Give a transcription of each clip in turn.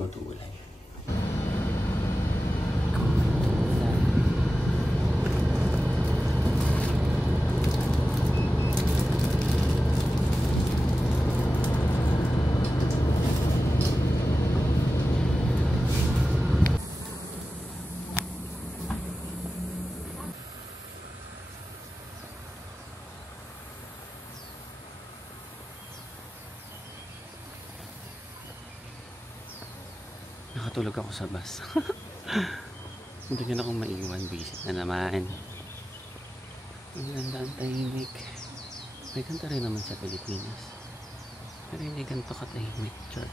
go to Ulay. Nakatulog ako sa bus. Hindi na akong maiwan. Visit na naman. Ang ganda, ang tahimik. May ganito rin naman sa Pilipinas. Pero hindi ganito katahimik. Char.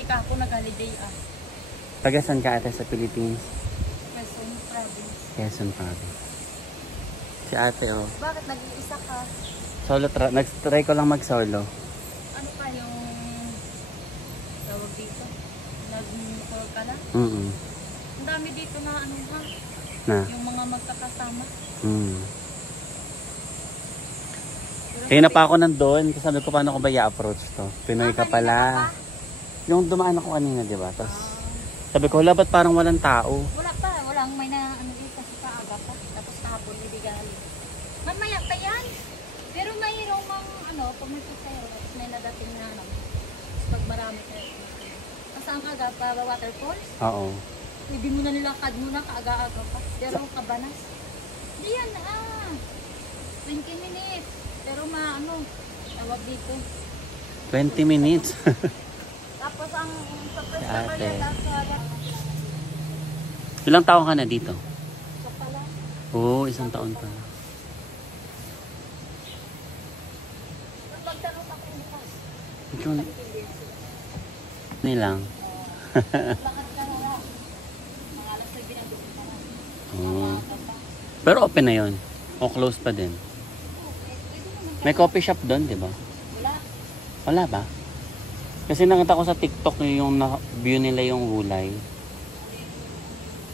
Ika ako nag-holiday Taga saan ka ate sa Philippines? Quezon Province. Quezon Province. Si ate oh. Bakit nag-iisa ka? Solo nag-try ko lang mag-solo. Ano pa yung tawag dito? Nag-tour ka na? Ang dami dito na ano ha? Na? Yung mga magkakasama. Kaya na pa ako nandun. Kasi sabi ko paano ko ba i-approach to? Pinoy ka pala. Yung dumaan ako kanina, di ba? Tapos sabi ko, wala ba't parang walang tao? Wala pa. Walang may na ano dito kasi kaaga pa. Tapos kahapon hindi gali. Mamaya pa yan. Pero mayroong mga ano, pag may pasayro, tapos may nadating na ano. Tapos pag marami kayo. Saan ka aga? Para waterfalls? Oo. Pwede mo na nilakad muna kaaga-aga pa. Pero Cabanas. Hindi yan 20 minutes. Pero ano, tawag dito. 20 minutes? Tapos ang sa first Ate. na Ilang taon ka na dito? sa pala. Oo, 1 taon pa. Magtanong ako bukas. Ikaw na. Nilang. Lakad ka na lang. Mga alas 7 na doon ka na. Pero open na yon. O close pa din. May coffee shop doon, di ba? Wala. Wala ba? Kasi nakita ko sa TikTok yung view nila yung Ulay.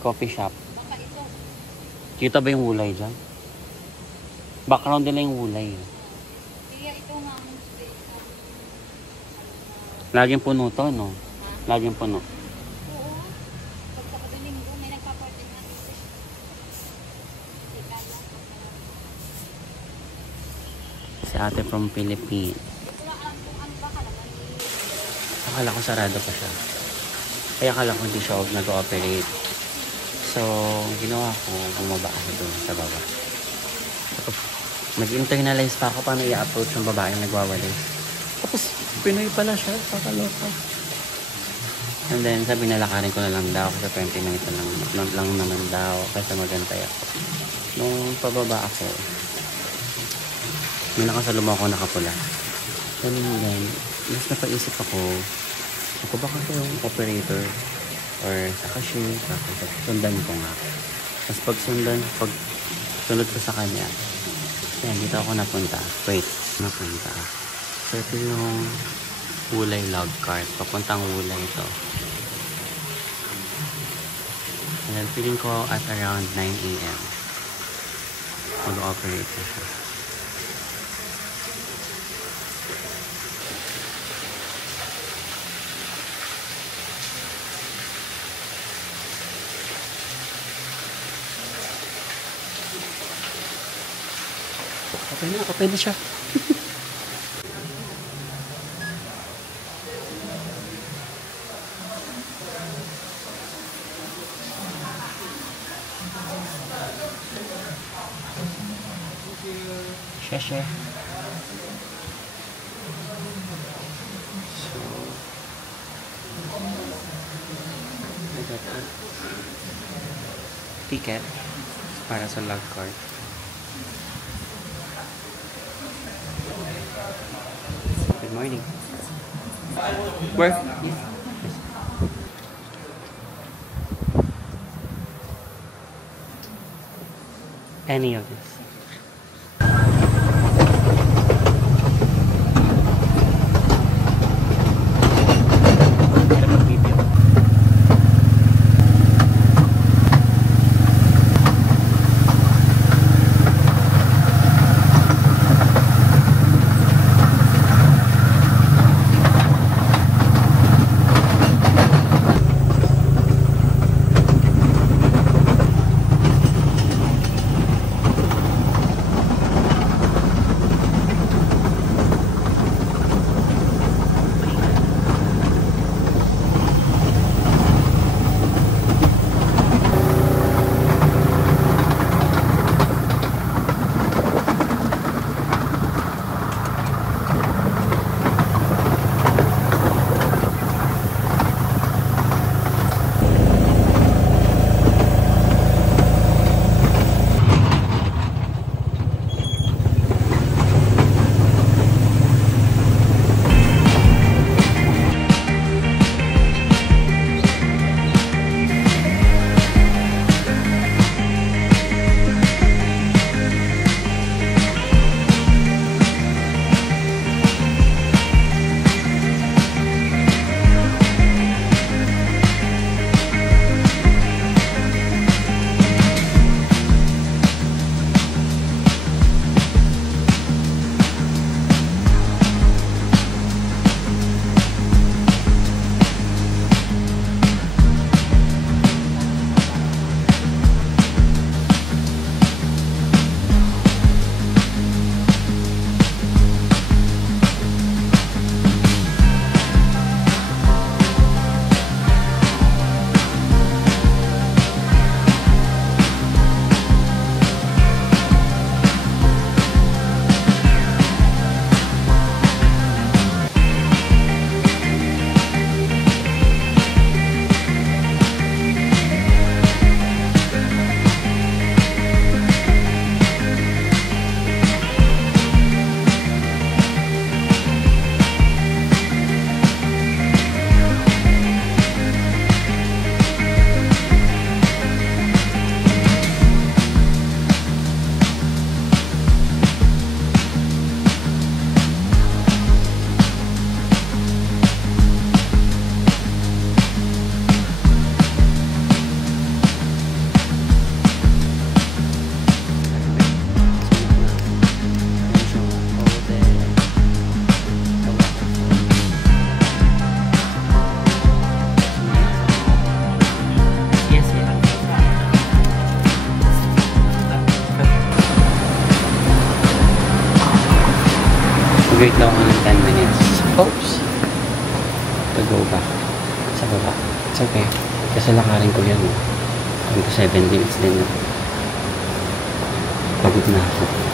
Coffee shop. Baka ito. Kita ba yung Ulay dyan? Background nila yung Ulay. Kaya ito nga ang street. Laging puno to, no? Laging puno. Oo. Pag sa Kabalinggo, may nagpa-party na dito. Si ate from Philippines. Wala alam kung ano ba kalaman. Akala ko sarado pa siya. Kaya akala ko hindi siya nag-ooperate. So, ginawa ko, bumaba ako doon sa baba. Tapos, nag-internalize pa ako paano i-approach yung babaeng nagwawalis. Tapos, Pinoy pala siya. Pakaloka. And then, sabi nalakarin ko na lang daw kasi 20 minutes lang naman daw kasi magantay ako. Nung pababa ako, may nakasalubong ako nakapula. And then, mas napaisip ako ba kasi yung operator or sa cashier, tapos sundan ko nga. Tapos pag sunod ko sa kanya, yan, dito ako napunta. Wait, napunta. So, ito yung Ulay log cart. Papuntang Ulay ito. And then, feeling ko at around 9 AM. Mag-operate na siya. Kapay na siya. Siya. So, I got a ticket para sa log cart. Good morning. Where? Yes. Any of this. Mag-wait lang ako ng 10 minutes. Oops! To go back. Sa baba. It's okay. Kasi lakarin ko yan. 7 minutes din. Pagod na ako.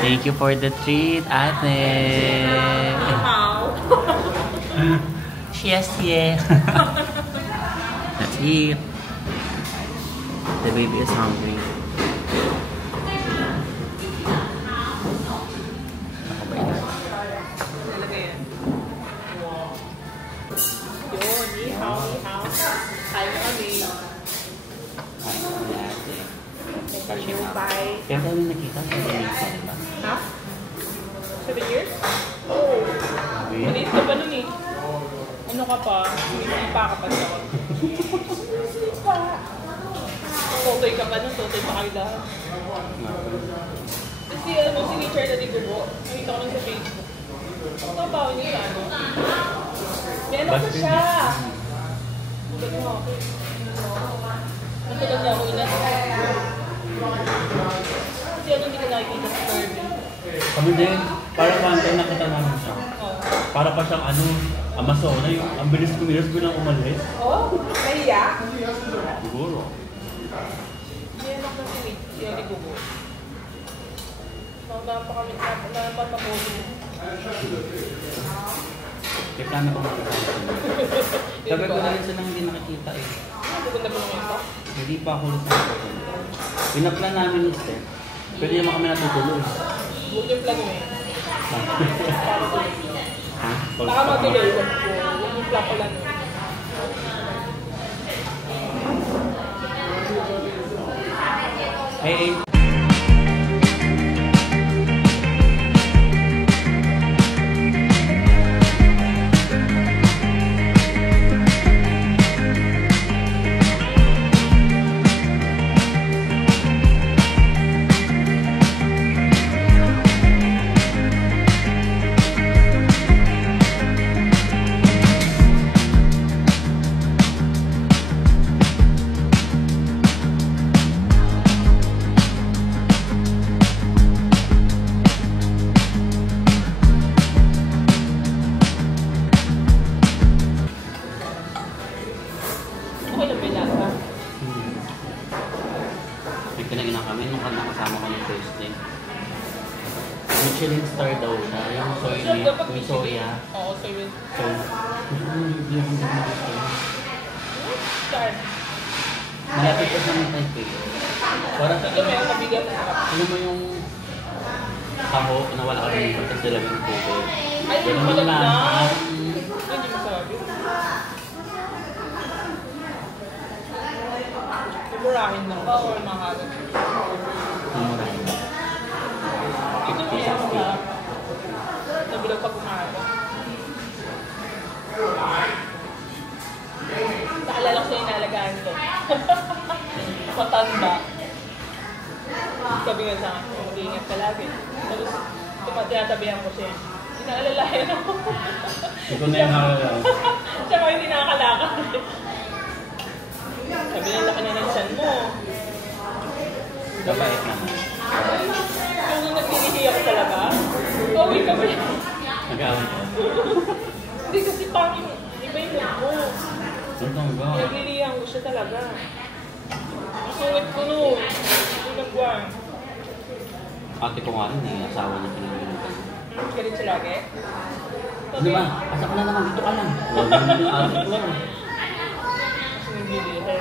Thank you for the treat, ate. Yes, yes. Let's eat. The baby is hungry. Bye. Kaya tayo nakita sa Indonesia, diba? Ha? 7 years? Oo. Maliit ka pa nun eh. Ano ka pa? Sipa ka pa siya. Sipa. Totoy ka pa nun, totoy pa kayo lahat. Kasi si Richard na di Gubo, nakita ko lang sa Facebook. Ang tabaw niya, ano? May anak na siya. Ba't mo ako? Matagal niya ako ilan. Kasi ano hindi ka nakikita sa Kirby? Kami din, parang one-time nakita namin siya. Para pa siyang ano, Amazona, yung ang bilis bilang umalis. Oh? Naiyak? Siguro. May anak na si Eli Gubo. Napapapapolo. Kaya plano ko magkakasama. Sabi ko na rin silang hindi nakikita eh. Maganda mo naman ito? Hindi pa ako ulit nakikita. Pinaplan namin ni Steph. Pwede naman kami natutuloy. Huwag yung plano eh. Para tuloy. Ha? Baka matuloy. Huwag yung plano lang eh. Hey, Okay lang may lasa. may pinagina kami nung nakasama ko ng Thursday. Michelin star daw siya. Yung soy Sarap dapat may soya. Oo, soy. So, hindi ako gusto. Char. Malapit pa sa ng Taipei. Para sa Ito may ang mabigat na sarap. ano mo yung taho na wala ka dito tapos nilagay ng tubig. Ay, Ganun malat lang. na. Hindi masarap yun. Murahin lang ba or mahalat? Mumurahin. Ito 50, kaya 60. masarap. Matanda. Sabi nga sa akin, mag-iingat ka lagi. Tapos, tinatabihan ko siya. Inaalalayan ako. Ito na yung nakalala. Siya ko hindi nakakalakad. Sabi na laki na ng tiyan mo. Kabait naman. Kung naglilihi ako talaga, pauwi ka ba yan? Nag-aaway ka. Hindi kasi parang iba yung look mo. Ano ba? Naglilihan ko siya talaga. Ang sungit ko noon. Unang buwan. Ate ko nga rin eh, asawa niya pinag-inutan. Galit siya lagi? Di ba? Asa ko na naman, dito ka lang. Wala naman yung ate ko. Kasi naglilihi.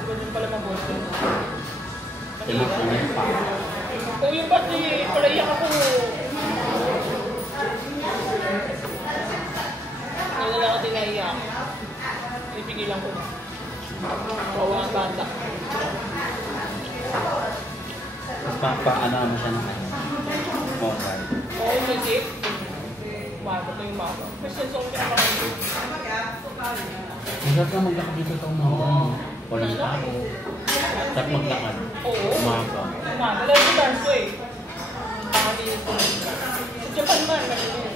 Iba din pala mabuti. Iyak na yung pa. Kung yung ba't palaiyak ako. Ngayon na lang ako dinaiyak. Ipigilan ko na. Kawa ang bata. Tapos paano mo siya ng ano? Mobile. Oo, music. Umaga to yung umaga. Christian song pinapakinggan. Masarap na maglakad dito sa umaga. Walang tao. Sarap maglakad. Oo. Umaga. Umaga. Lalo sa dance eh. Pakalinis ko. Sa Japan man, ganun.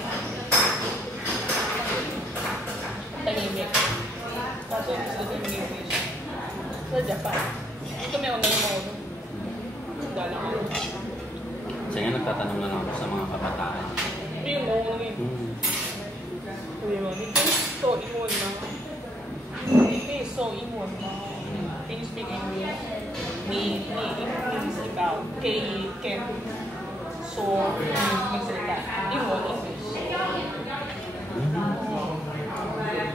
Tahimik. Kaso yung gusto ko yung English. Sa Japan. Ito may una yung mga ulo. Dali ko. Kasi nga nagtatanong lang ako sa mga kabataan. Ito yung mga ulo eh. Uy, man. Ito is so imon na. Ito is so imon na. Can you speak English? Ni English about kay Ken. So, magsalita. Imon, English.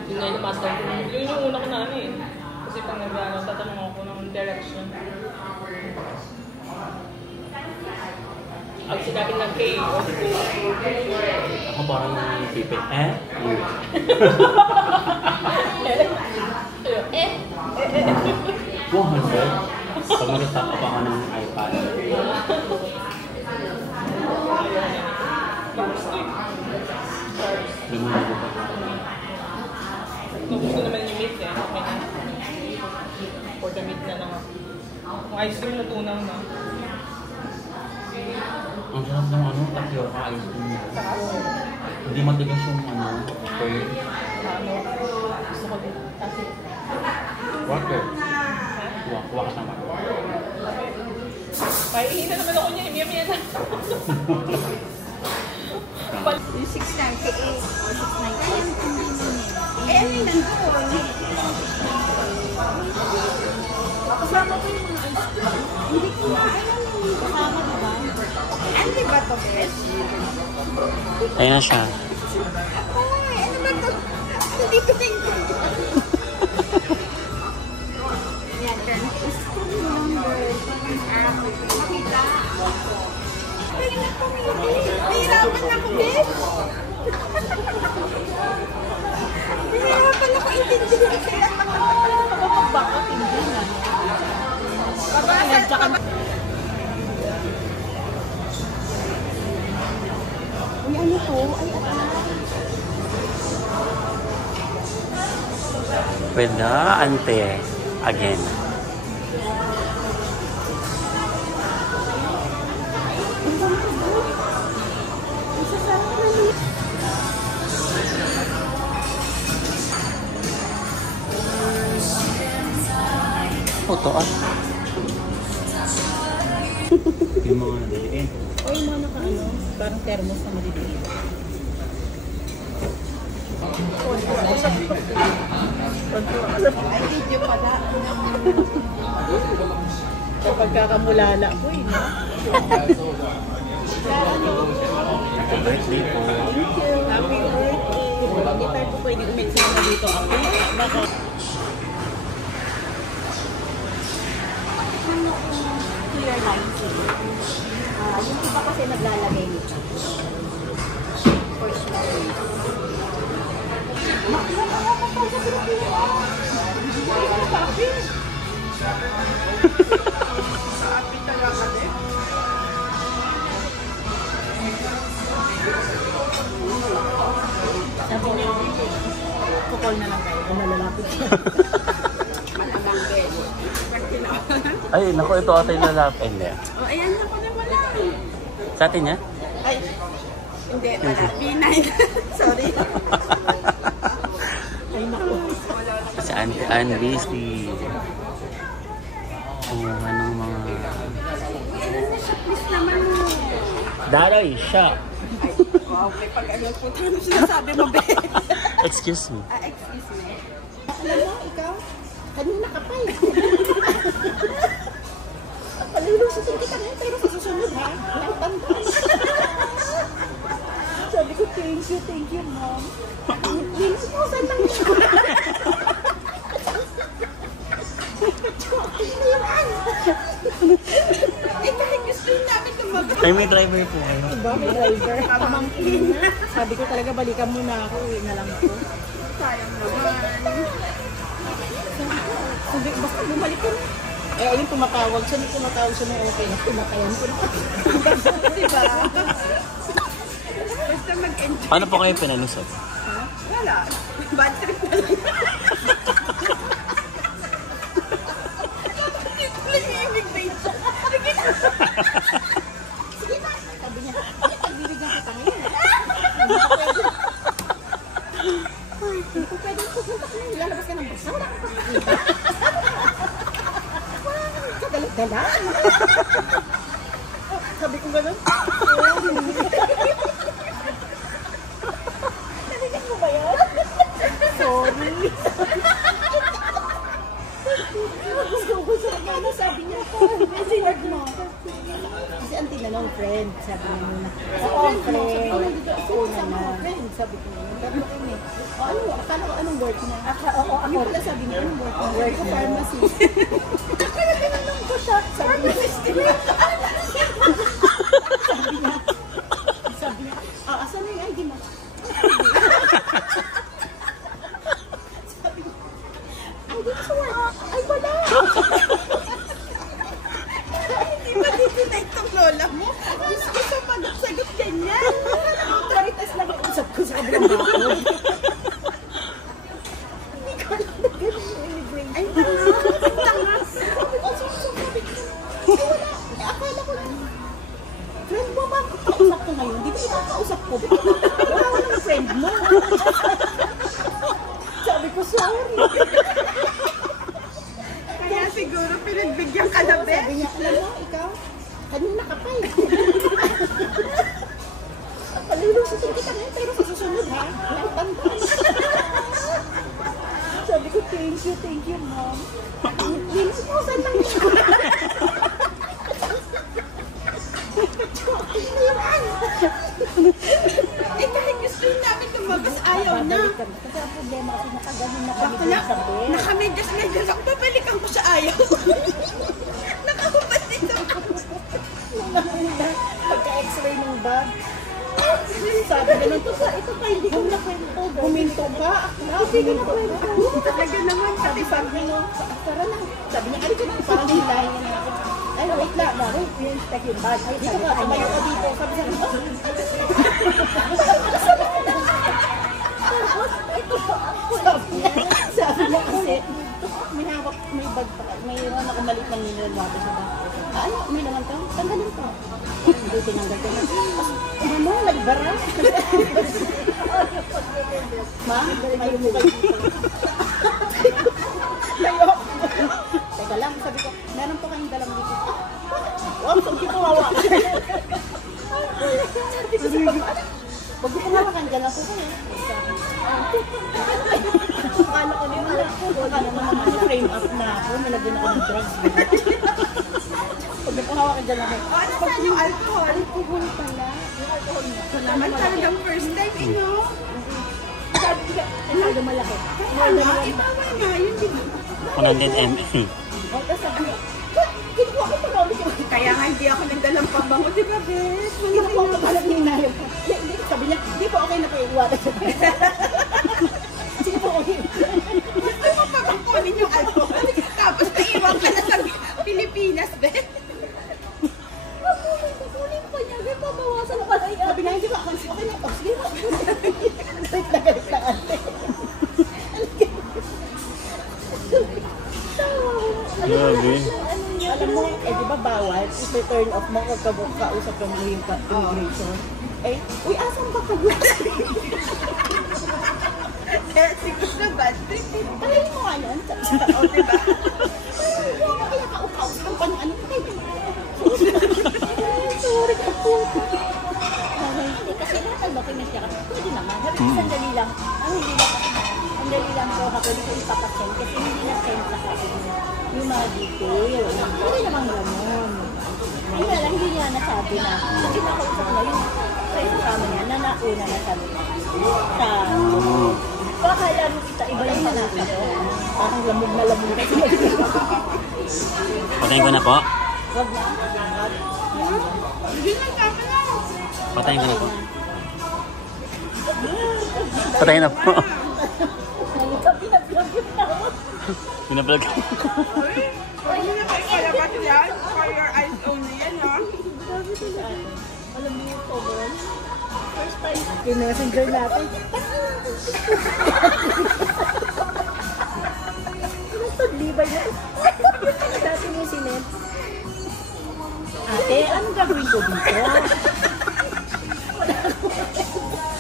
Yun nga yung master ko. Yun yung una ko na ano eh. Kasi pag tatanong ako ng direction. Ang sinabi ng K. Ako parang nangyipipit. Eh? Eh? 100? Pag mag-stop up ako ng iPad. Lumago pa. Gusto ko naman yung meat eh. Okay na. For the meat na lang ako. Kung ice cream natunaw na. Ang sarap ng ano, tapioca ice cream. Sarap. Hindi matigas yung ano, pearl. Ano? Gusto ko din. Kasi. Water. Kuha ka naman. Pahihin na naman ako niya. Miya-miya na. Yung 698 o 698. Eh, ano yung nandun? Kasama ko yung mga ice cream. Hindi ko na alam yung kasama, diba? Ano ba ito, Bes? Ayan na siya. Ay, ano ba ito? Hindi ko tingin. Yan, then, school number. Makita. Ay, napamili. Nahirapan ako, Bes. Nahirapan ako intindihin kaya bakit hindi na. Babasa ka ba? Uy, ano to? Ay, Pwede, ante. Again. Ito ah. Yung mga nadiliin. o yung mga naka-ano, parang thermos na maliliit. Ay, video pala. Kapag kakamulala ko eh, no? Happy birthday po. Happy birthday. Hindi tayo po pwede umiksa na dito ako. Baka clear lines eh. Yung iba kasi naglalagay nito. For sure. Sabi niya, kukol na lang kayo. Kung malalapit siya. Ay, naku, ito ata yung lalapin. Hindi. Oh, ayan na pala wala. Sa atin niya? Ay, hindi pala. B9. Sorry. Ay, naku. Si Ann busy. Kumuha ng mga... Please naman mo. Daray siya. Wow, may pag-ano po. Ano sinasabi mo, be? Excuse me. Excuse me. Alam mo, ikaw, kanina ka pa eh. Palulususin kita ngayon, pero sa susunod ha, nakatanda. Sabi ko, thank you, mom. Linususan lang siya. Eh, kahit gusto namin lumabas. Ay, may driver po. Diba, may driver. Pamangkin. Sabi ko talaga, balikan mo na ako. Uwi na lang ako. Sayang naman. Sabi, basta bumalik ka na. Eh, ayun, tumatawag siya. Tumatawag siya ng okay. Tumatayan ko na. Diba? Basta mag-enjoy. Ano po kayo pinalusot? Ha? Wala. Bad trip na lang. Limimig na ito. Sige na. Sige na. Sabi niya, pagbibigyan kita ngayon. Hindi ko pwede pupunta ka ngayon. Lalabas ka ng basa. Wala kang pakikita. Kadalag-dala. Sabi ko gano'n. Narinig mo ba yan? Sorry. Gusto ko na sabi niya ko. Sinag mo. Kasi ang tinanong friend, sabi niya muna. Oo, friend. Oo naman. Friend, sabi ko naman. Pero kami, ano, akala ko anong work niya? Oo, ako pala sabi niya, anong work niya? Work ko pharmacy. Kaya tinanong ko siya. Pharmacist din niya. Sabi niya, asan na yung ID mo? Sabi niya, ay, dito sa work. Ay, wala. Hindi ba dito na itong lola mo? Gusto sa pagsagot ganyan. Karitas lang yung usap ko sa kabilang bako. Hindi ko alam na ganyan yung immigration. Ay, tanga. Sabi ko, sabi ko. Ay, wala. Akala ko lang. Friend mo ba? Kausap ko ngayon. Di ba ikakausap ko? Wala ko ng friend mo. Sabi ko, sorry. Kaya siguro pinagbigyan ka na, be? Sabi niya, alam mo, ikaw, kanina ka pa eh. Palulususin kita ngayon, pero sa susunod ha, nakatanda. Sabi ko, thank you, mom. Linususan lang siya. Eh, kahit gusto namin lumabas, ayaw na. Kasi ang problema kasi nakaganon na kami din sa bed. Nakamedyas-medyas ako, babalikan ko sa ayaw. Nakakupasin ako. Pagka-x-ray ng bag. Sabi ganun to, ito pa, hindi ko nakwento. Huminto pa. Hindi ko nakwento. Talaga naman, sabi mo, tara na. Sabi niya, alika na, parang hilahin niya na ako. Ay, wait lang, wait, yung take yung bag. Ay, dito ka, tumayo ka dito. Sabi niya, sabi niya kasi, may hawak, may bag pa, may ako maliit ng mineral water sa bag. Ano, may naman to? Tanggalin to. Hindi, tinanggal ko na. Ano, nagbara? Ma, may umukay dito. Layo. Teka lang, sabi ko, meron po kayong dalang dito. Oops, hindi ko wawa. Huwag ko pumawakan dyan ako kayo. Akala ko din wala ko. Akala ko naman na-frame up na ako. Nalagyan ako ng drugs. Huwag ko pumawakan dyan ako. Ano saan yung alcohol? Alcohol pala. Yung alcohol mo. Naman talagang first time, no? Sabi ka, ano malaki? Ibawa nga, yun din. 100 ml. Tapos sabi niya, kinuha ko pa ulit yung... Kaya nga hindi ako nagdalang pabango, di ba, bes? Kinuha ko pa lang yung nayo. Sabi niya, hindi po okay na po iiwanan sa bes. Sige po, okay. Gusto mo pa bang kunin yung alcohol? Tapos naiwan ka na sa Pilipinas, bes? Kunin po niya, bes, pabawasan pa lang. Sabi niya, hindi ba, okay na po. Sige po. Wait na galit na ate. Grabe. Alam i-turn off mo kung kausap ka mo yung immigration. Eh, uy, asan ba ka? Kaya siguro bad trip. Palay mo nga yan. O, diba? Kaya ka-ukausap pa ng ano. Sorry ka po. Kasi nasa documents niya kasi pwede naman. Sandali lang. Sandali lang po ako. Hindi ko ipapasend kasi hindi na-send sa akin yung mga detail. Hindi naman naman. Kaya lang hindi niya nasabi na. Kasi nakausap na yung kasama niya na nauna na sabi niya. Pakala mo kita, iba yung nasa ko. Parang lamog na lamog na. Patayin ko na po. Wag na. Hindi lang kami na. Patayin ko na po. Patayin na po. Pinaplug. Hindi na kayo palabas yan. For your eyes only yan, no? Alam mo yung cover? First time. Messenger natin. Paglibay na. Dati mo yung sinet. Ate, anong gagawin ko dito?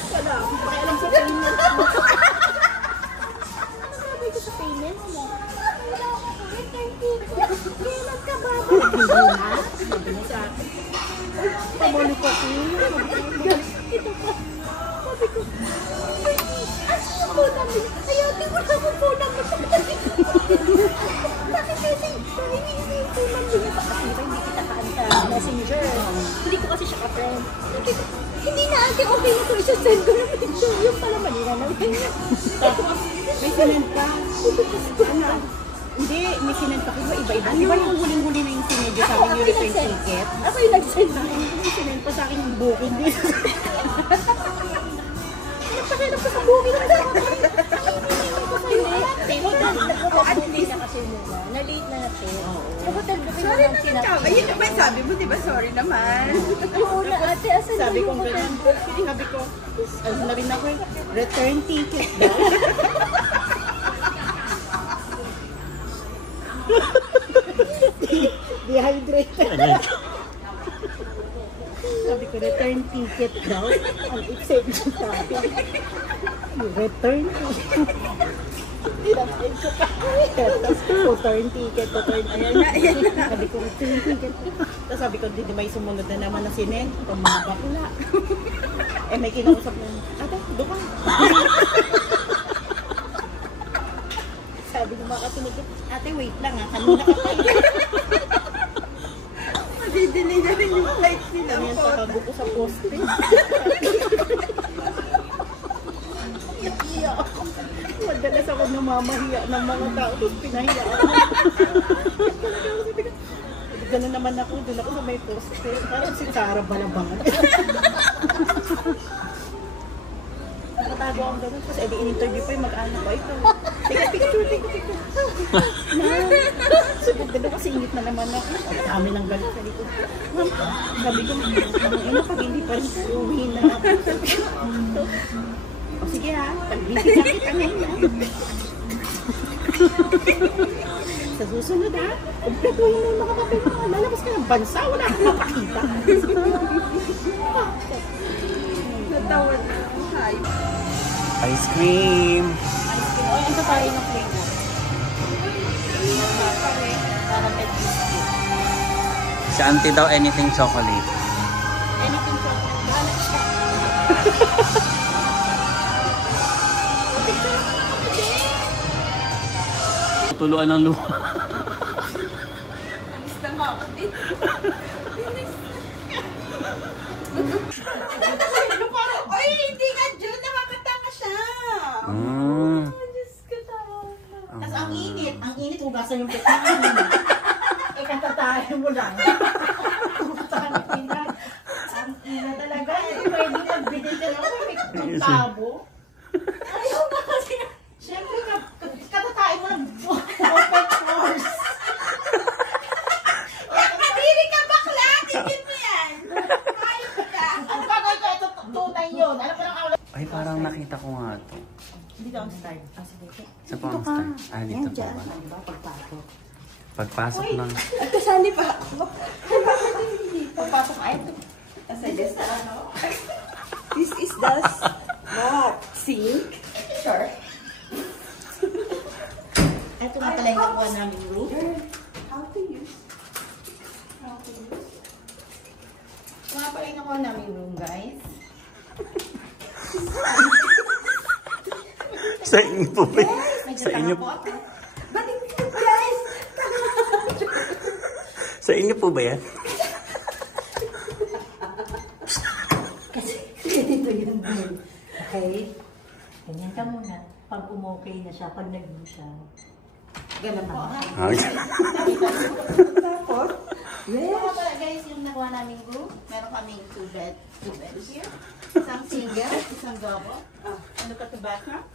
Wala akong pakialam sa payment mo. Anong gagawin ko sa payment mo? Wala akong return ticket. Kailan ka ba? Hindi na. Sabi mo sa akin. Pamuli ko ko. Ito pa. Sabi ko. Ano yung phone namin? Ayatin ko na yung phone namin. Bakit kasi hinihingi yung phone namin? Kasi hindi kita kaan sa messenger. Hindi ko kasi siya ka-friend. Hindi na ate, okay na ko. Isa-send ko na picture. Yung pala malina na. Tapos, may sinend ka. Ano? Hindi, may sinend ka. Iba-iba. Di ba yung huling-huli na yung sinend sa akin yung return ticket? Ako yung nag-send na. Yung sinend pa sa akin yung booking dito. Nagpakilang ko sa booking na sa akin. Hotel booking na kasi muna. Na-late na na siya. Sa hotel booking na lang sinabi. Ayun naman, sabi mo, diba? Sorry naman. Oo na ate, asan na yung hotel booking? Sabi ko, ano na rin ako, return ticket daw. Dehydrated. Sabi ko, return ticket daw. Ang exchange sa akin. Return ticket. Tapos return ticket. Sabi ko, return ticket. Tapos sabi ko, hindi may sumunod na naman na sinend. Pumaba ko na. Eh, may kinausap na, ate, doon ka. Sabi ng mga kasunod ko, ate, wait lang ha, kanina ka pa. Madidelay na rin yung flight nila. Ano yan, tatago ko sa poste. Iyak ako. Madalas ako namamahiya ng mga tao, tapos pinahiya ako. Gano'n naman ako, doon ako sa may poste. Parang si Sarah Balabangan. Nakatago ako gano'n, kasi edi in-interview pa yung mag-anak ko. Ikaw, take picture. Sunod na kasi init na naman ako. Ang dami ng galit sa likod. Sabi ko, pag hindi pa rin uwi na ako. O sige ha, pagbibigyan kita ngayon. Sa susunod ha, kumpletuhin mo yung mga papel mo. Lalabas ka ng bansa, wala akong mapakita. Natawad na ako. Hi. Ice cream. Oy, ang tayo ng flavor. Caramel biscuit. Si auntie daw anything chocolate. Anything chocolate. Bahala siya. Tuluan ng luha. Basta nga ako din. Ay, hindi ka, June. Nakakatanga siya. Diyos ko, tawa na. Tapos ang init, hugasan yung pekang. Eh, katatahin mo lang. Hugasan yung pekang. Ang ina talaga. Pwede magbidil ka lang. May tabo. Ayaw na kasi. Siyempre, katatahin mo lang. Open force. Nakadiri ka, bakla. Tigil mo yan. Ayos ka. Ano ba ko ito? Tunay yun. Alam ko lang ako. Ay, parang nakita ko nga to. Dito ang start. Sige. Sa pang start. Ah, dito po ba? Diba? Pagpasok. Pagpasok ng... Kasali pa ako. Papasok ay ito. Kasi this na ano? This is the what? Sink? Sure. Ito na pala yung nakuha namin room. How to use? Mga pala yung nakuha namin room, guys. Sa inyo po ba? Medyo Sa inyo, takapot. Balik dito, guys! sa inyo po ba yan? Kasi dito yung room. Okay? Ganyan ka muna. Pag umokay na siya, pag nag-room siya. Ganun po, ha? Tapos, Mga pala, guys, yung nakuha namin room, meron kaming two bed here. Isang single, isang double. and look at the bathroom.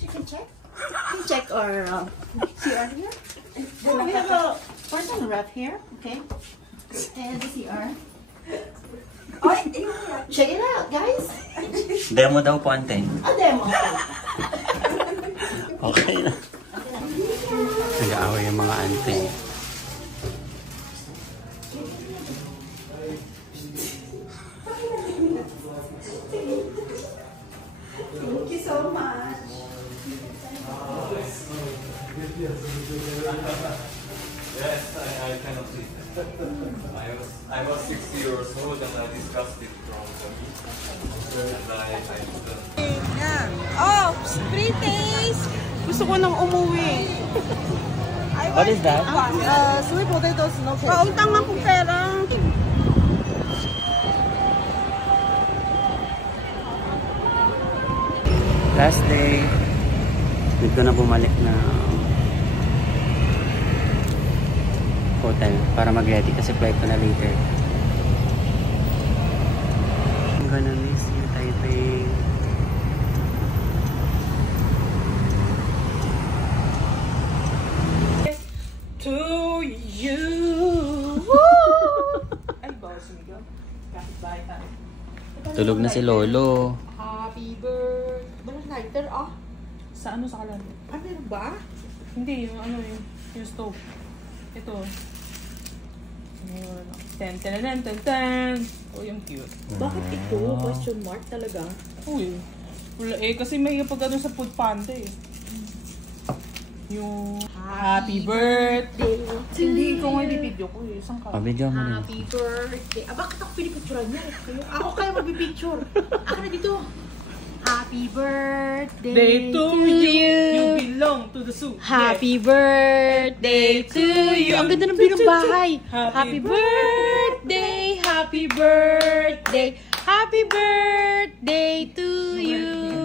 You can check. You can check our CR here. Oh, we have a... Person ref here, okay? And the CR. Oh, Check it out, guys. Demo daw po, ante. A demo. Okay na. Nag-aaway yung mga ante. thank you so much. Yes, I cannot see. I was 60 years old and I discussed it from the meet. And Oh, free taste! Gusto ko nang umuwi. What is that? Sweet potatoes, no ketchup. Pautang ako pera. Last day. Need ko na bumalik na hotel para mag-ready kasi flight ko na later. I'm gonna miss you, Taipei. To you. Ay, bawal sumigaw. Kahit bahay tayo. Tulog na si Lolo. Happy birthday. Walang lighter, ah. Sa ano sa kalan? Ah, meron ba? Hindi, yung ano yung stove. Ito. Ayun. Ten, ten, ten, ten, ten. Oh, yung cute. Bakit ito? Question mark talaga? Uy. Wala eh, kasi may pag ano sa food panda eh. Yung happy birthday. Hindi ko nga i-video ko eh. Isang ka. Pabidyo mo rin. Happy birthday. Ah, bakit ako pinipicturean niya? Ako kaya magpipicture. Ako na dito. Happy birthday Day to you. You belong to the zoo. Happy birthday to you. Ang ganda ng view ng bahay. Happy birthday, happy birthday, happy birthday to you.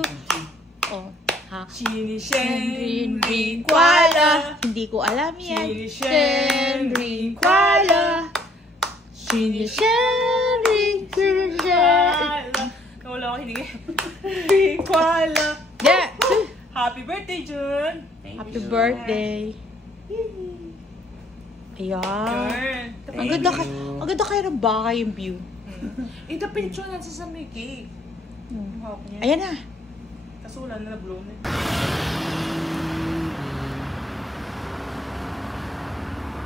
Oh, ha. Chini Shen Rin Kuala. Hindi ko alam yan. Chini Shen Rin Kuala. Shin Shen Rin Kuala. Wala ko hiningi. Kuala. Yeah. Happy birthday, Jun. Happy birthday. Ayan. Ang ganda ang ganda kaya ng bahay yung view. Ito picture na sa may cake. Hawak niya. Ayan na. Kaso wala na nag-blow na.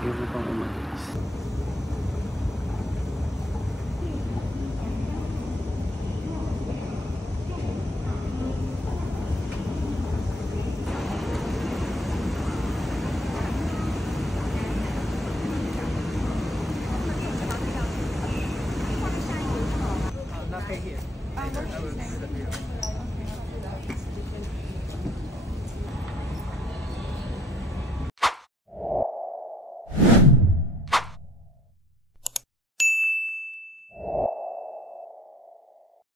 Yung pang umalis. Not right here.